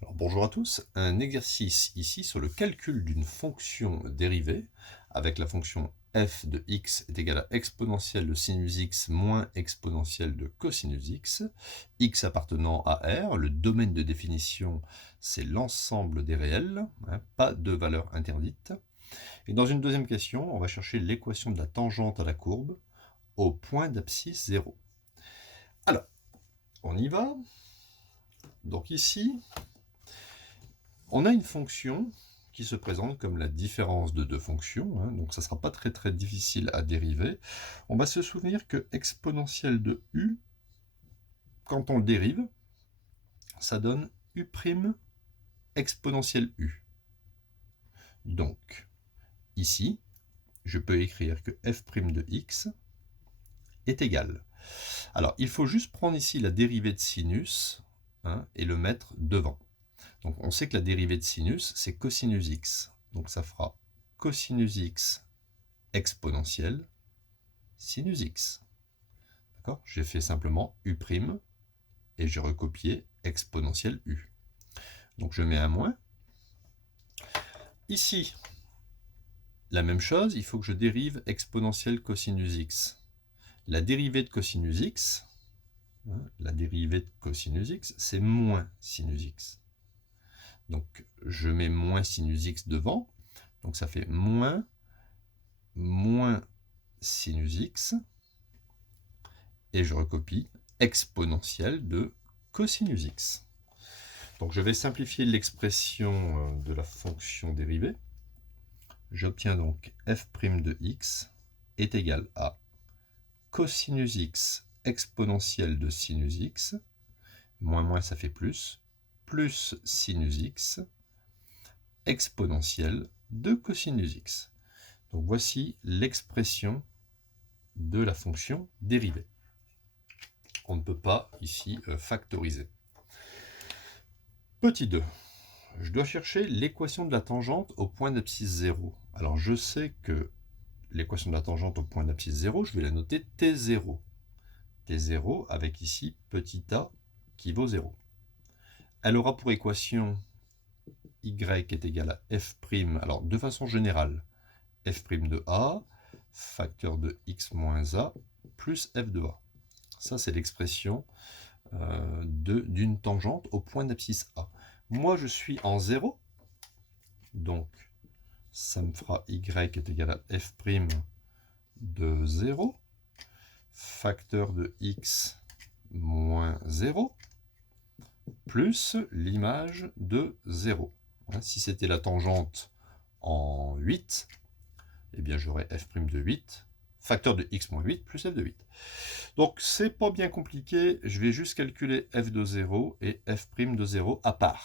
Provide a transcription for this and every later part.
Alors, bonjour à tous, un exercice ici sur le calcul d'une fonction dérivée avec la fonction f de x est égal à exponentielle de sinus x moins exponentielle de cosinus x appartenant à R, le domaine de définition c'est l'ensemble des réels, pas de valeur interdite. Et dans une deuxième question, on va chercher l'équation de la tangente à la courbe au point d'abscisse 0. Alors, on y va. Donc ici, on a une fonction qui se présente comme la différence de deux fonctions, donc ça ne sera pas très difficile à dériver. On va se souvenir que exponentielle de u, quand on le dérive, ça donne u' exponentielle u. Donc, ici, je peux écrire que f' de x est égal. Alors, il faut juste prendre ici la dérivée de sinus et le mettre devant. Donc on sait que la dérivée de sinus, c'est cosinus x. Donc ça fera cosinus x exponentielle sinus x. D'accord? J'ai fait simplement u' et j'ai recopié exponentielle u. Donc je mets un moins. Ici, la même chose, il faut que je dérive exponentielle cosinus x. La dérivée de cosinus x, c'est moins sinus x. Donc je mets moins sinus x devant, donc ça fait moins sinus x, et je recopie exponentielle de cosinus x. Donc je vais simplifier l'expression de la fonction dérivée. J'obtiens donc f' de x est égal à cosinus x exponentielle de sinus x, moins ça fait plus sinus x exponentielle de cosinus x. Donc voici l'expression de la fonction dérivée. On ne peut pas ici factoriser. Petit 2. Je dois chercher l'équation de la tangente au point d'abscisse 0. Alors je sais que l'équation de la tangente au point d'abscisse 0, je vais la noter T0. T0 avec ici petit a qui vaut 0. Elle aura pour équation y est égal à f', alors de façon générale, f' de a, facteur de x moins a, plus f de a. Ça, c'est l'expression d'une tangente au point d'abscisse A. Moi, je suis en 0, donc ça me fera y est égal à f' de 0, facteur de x moins 0, plus l'image de 0. Si c'était la tangente en 8, eh bien j'aurais f' de 8, facteur de x moins 8 plus f de 8. Donc c'est pas bien compliqué, je vais juste calculer f de 0 et f' de 0 à part.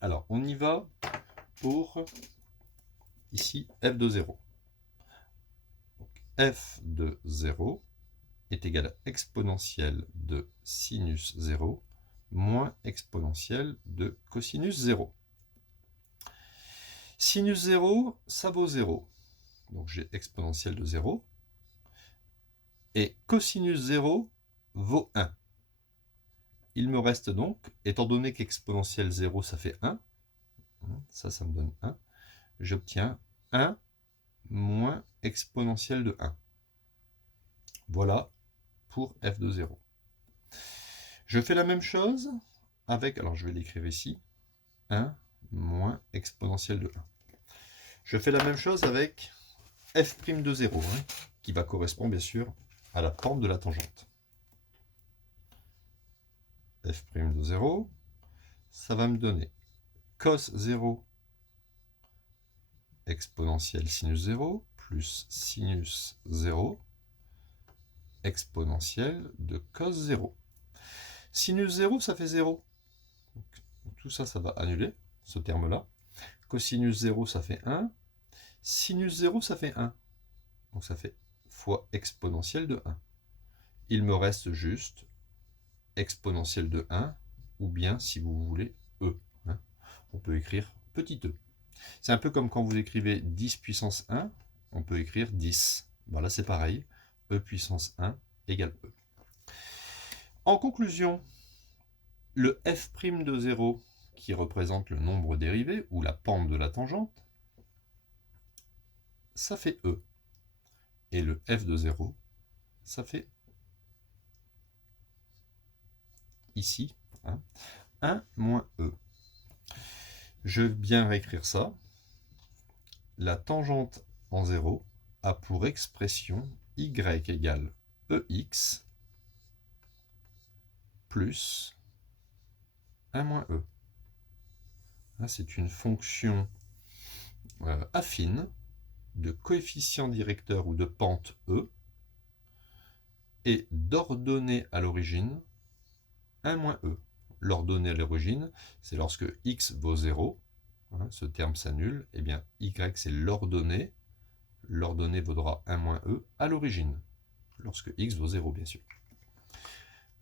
Alors on y va pour ici f de 0. Donc, f de 0 est égal à exponentielle de sinus 0 moins exponentielle de cosinus 0. Sinus 0, ça vaut 0. Donc j'ai exponentielle de 0. Et cosinus 0 vaut 1. Il me reste donc, étant donné qu'exponentielle 0, ça fait 1, ça me donne 1, j'obtiens 1 moins exponentielle de 1. Voilà pour f de 0. Je fais la même chose avec, alors je vais l'écrire ici, 1 moins exponentielle de 1. Je fais la même chose avec f' de 0, qui va correspondre bien sûr à la pente de la tangente. f' de 0, ça va me donner cos 0 exponentielle sinus 0 plus sinus 0 exponentielle de cos 0. Sinus 0, ça fait 0. Donc, tout ça, ça va annuler ce terme-là. Cosinus 0, ça fait 1. Sinus 0, ça fait 1. Donc ça fait fois exponentielle de 1. Il me reste juste exponentielle de 1, ou bien, si vous voulez, e. On peut écrire petit e. C'est un peu comme quand vous écrivez 10 puissance 1, on peut écrire 10. Là, c'est pareil. E puissance 1 égale E. En conclusion, le f' de 0, qui représente le nombre dérivé, ou la pente de la tangente, ça fait E. Et le f de 0, ça fait ici, hein, 1 moins E. Je vais bien réécrire ça. La tangente en 0 a pour expression y égale EX plus 1 moins E. C'est une fonction affine de coefficient directeur ou de pente E et d'ordonnée à l'origine 1 moins E. L'ordonnée à l'origine, c'est lorsque x vaut 0, hein, ce terme s'annule, et bien y c'est l'ordonnée. L'ordonnée vaudra 1 moins E à l'origine, lorsque x vaut 0 bien sûr.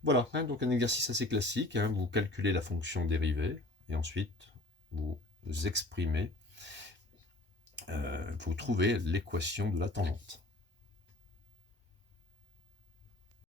Voilà, hein, donc un exercice assez classique, hein, vous calculez la fonction dérivée, et ensuite vous exprimez, vous trouvez l'équation de la tangente.